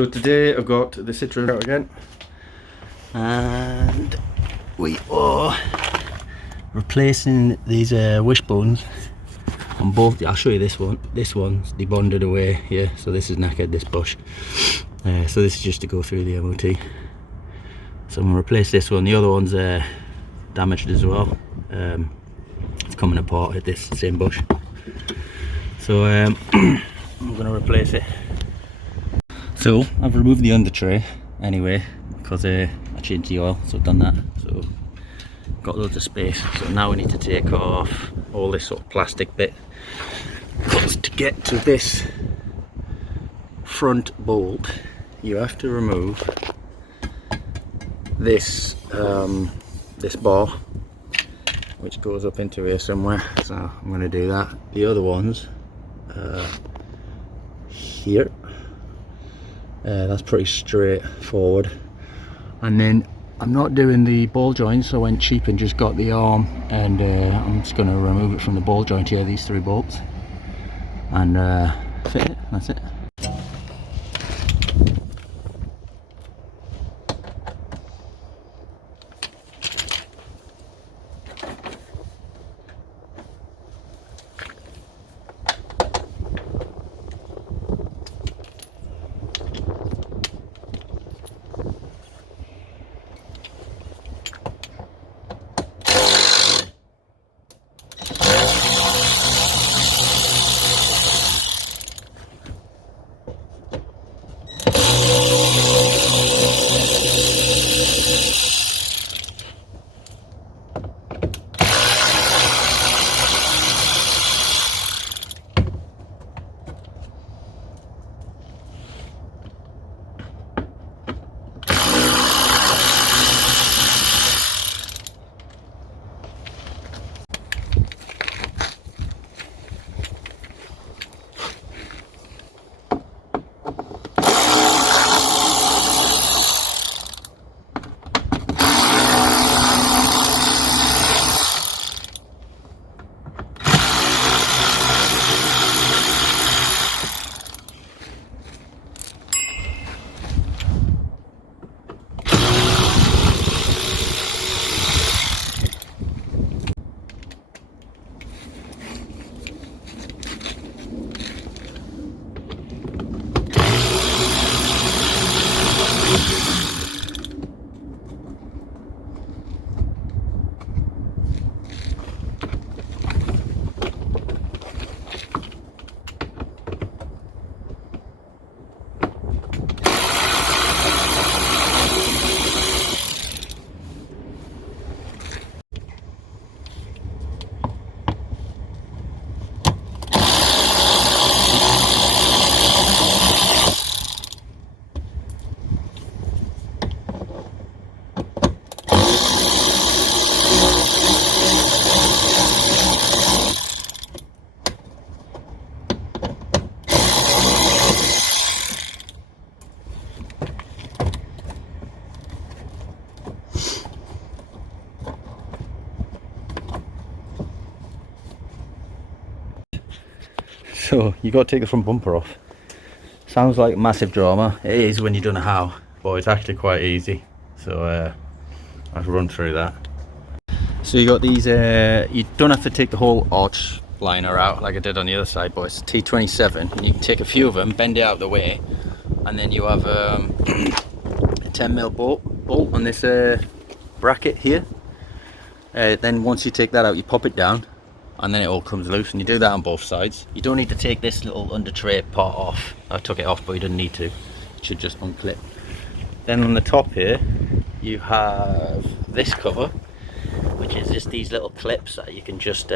So today I've got the Citroën out again, and we are replacing these wishbones on both. I'll show you this one. This one's debonded away here, so this is knackered, this bush. So this is just to go through the MOT. So I'm going to replace this one. The other one's damaged as well. It's coming apart at this same bush. So I'm going to replace it. So I've removed the under tray anyway, because I changed the oil, so I've done that. So got loads of space. So now we need to take off all this sort of plastic bit, because to get to this front bolt you have to remove this this bar, which goes up into here somewhere. So I'm going to do that. The other ones here. That's pretty straightforward. And then I'm not doing the ball joint, so I went cheap and just got the arm, and I'm just going to remove it from the ball joint here, these 3 bolts, and fit it. That's it. So you got to take the front bumper off. Sounds like massive drama. It is when you don't know how, but it's actually quite easy. So I'll run through that. So you got these. You don't have to take the whole arch liner out like I did on the other side, but it's T27. And you can take a few of them, bend it out of the way, and then you have a 10mm bolt on this bracket here. Then once you take that out, you pop it down, and then it all comes loose, and you do that on both sides. You don't need to take this little under tray part off. I took it off, but you didn't need to. It should just unclip. Then on the top here you have this cover, which is just these little clips that you can just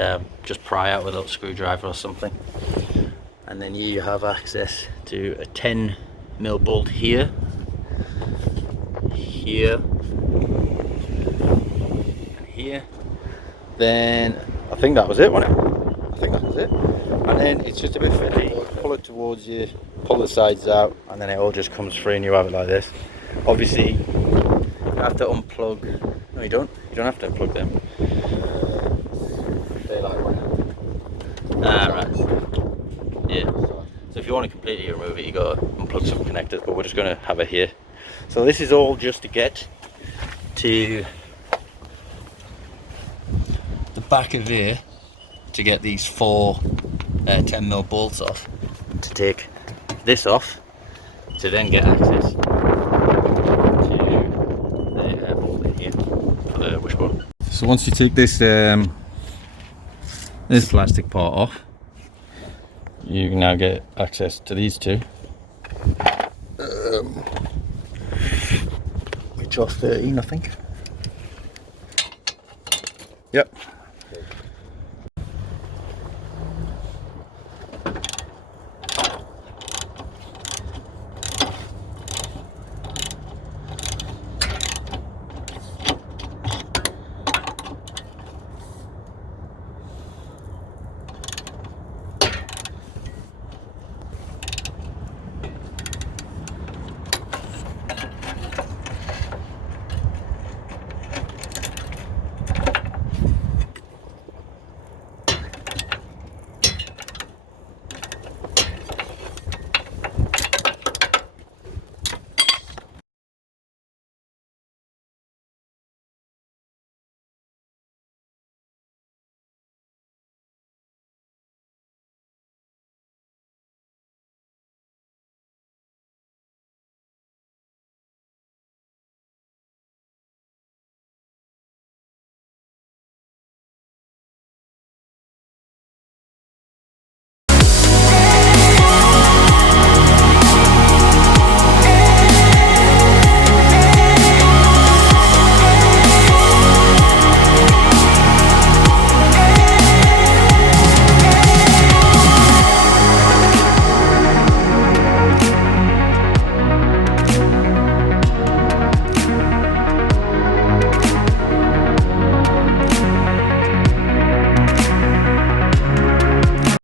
pry out with a little screwdriver or something. And then you have access to a 10mm bolt here, here, and here. Then I think that was it, wasn't it? I think that was it. And then it's just a bit fiddly. Pull it towards you, pull the sides out, and then it all just comes free and you have it like this. Obviously you have to unplug. No, you don't have to unplug them. They like one. Ah, right. Yeah. So if you want to completely remove it, you got to unplug some connectors, but we're just going to have it here. So this is all just to get to the back of here to get these 4 10mm bolts off, to take this off, to then get access to the bolt in here for the wishbone. So once you take this this plastic part off, you can now get access to these two, which are 13, I think. Yep.